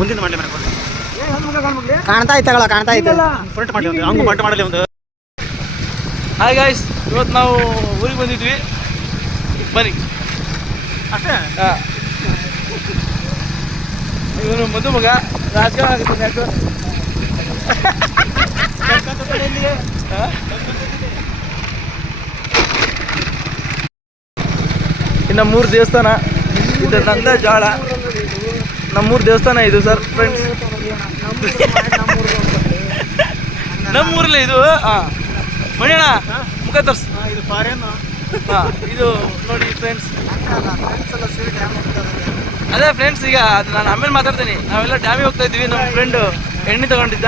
ಮುಂದಿನ ಮಾಡಲಿ ಕಾಣ್ತಾ ಐತಗಳ ಕಾಣ್ತಾ ಐತೆ ಫ್ರಂಟ್ ಮಾಡಿ ಹಂಗೆ ಬಂಟ ಮಾಡಲಿ ಒಂದು. ಹಾಯ್ ಗಾಯ್ಸ್, ಇವತ್ತು ನಾವು ಊರಿಗೆ ಬಂದಿದ್ವಿ. ಬನ್ನಿ ಅಷ್ಟೇ. ಇವನು ಮದುಮಗ ರಾಜಕಾರಣ ಆಗುತ್ತೆ ಯಾಕೆ ಇನ್ನು 3 ದೇವಸ್ಥಾನ ಇದು. ನಂದ ಜಾಳ ನಮ್ಮೂರು ದೇವಸ್ಥಾನ ಇದು ಸರ್ ಫ್ರೆಂಡ್ಸ್. ನಮ್ಮೂರಲ್ಲೇ ಇದು. ಮಣಿಯಣ್ಣ ಮುಖ ತೋರ್ಸ್. ಇದು ಫಾರೇನ್. ಇದು ನೋಡಿ ಫ್ರೆಂಡ್ಸ್. ಅದೇ ಫ್ರೆಂಡ್ಸ್, ಈಗ ಅದು ನಾನು ಆಮೇಲೆ ಮಾತಾಡ್ತೀನಿ. ನಾವೆಲ್ಲ ಡ್ಯಾಮಿಗೆ ಹೋಗ್ತಾ ಇದ್ವಿ. ನಮ್ಮ ಫ್ರೆಂಡು ಎಣ್ಣೆ ತಗೊಂಡಿದ್ದ.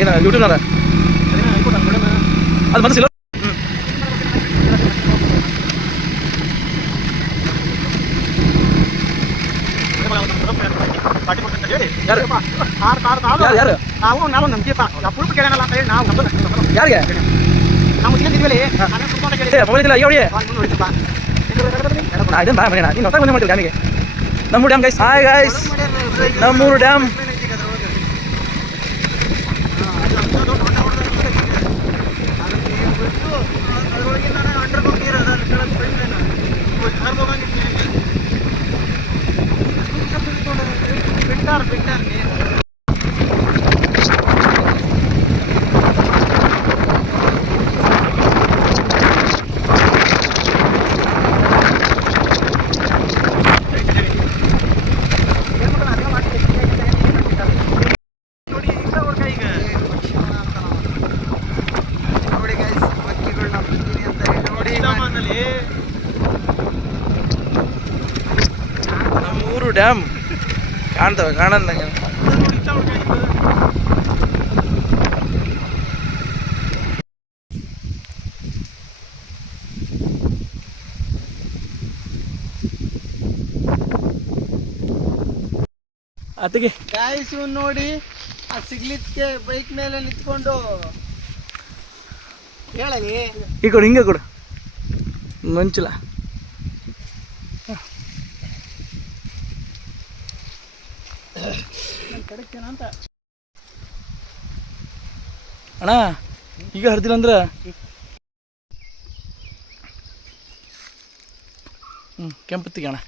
ಏನ ಯೂಟ್ಯೂಬ್ನಾರ ಅದು ಮನಸ್ಸಿಲ್ಲ. ಯಾರು ನಾವು ನಂಬಿಕೆ ಪುರುಷ ಕೇಳೋಣ ಅಂತ ಹೇಳಿ ನಾವು ಯಾರಿಗೆ ನಾವು ಮೊಬೈಲ್ ಇಲ್ಲ ಅಯ್ಯೋ ಇದನ್ನು ಬಾ ಮನೇನ ನೀನು ಹೊಸ ಬಂದು ಮಾಡ್ತೀವಿ ಡ್ಯಾಮಿಗೆ. ನಮ್ಮೂರು ಡ್ಯಾಮ್ ಗೈಸ್. ಹಾಯ್ ಗೈಸ್, ನಮ್ಮೂರು ಡ್ಯಾಮ್. ನಮ್ಮೂರು ಡ್ಯಾಮ್ ಕಾಣ್ತವೆ ಕಾಣಂದಂಗೆ. ಅತ್ತಿಗೆ ಗಾಯ್ಸ್ ನೋಡಿ, ಆ ಸಿಗ್ಲಿಕ್ಕೆ ಬೈಕ್ ಮೇಲೆ ನಿಂತ್ಕೊಂಡು ಹೇಳಲಿ. ಈ ಕೊಡು, ಹಿಂಗೆ ಕೊಡು ಮಂಚಿಲ್ಲ. ಅಂತ ಅಣ್ಣ ಈಗ ಹರಿದಿಲ್ಲ ಅಂದ್ರೆ ಕೆಂಪತ್ತಿಗೆ ಅಣ್ಣ.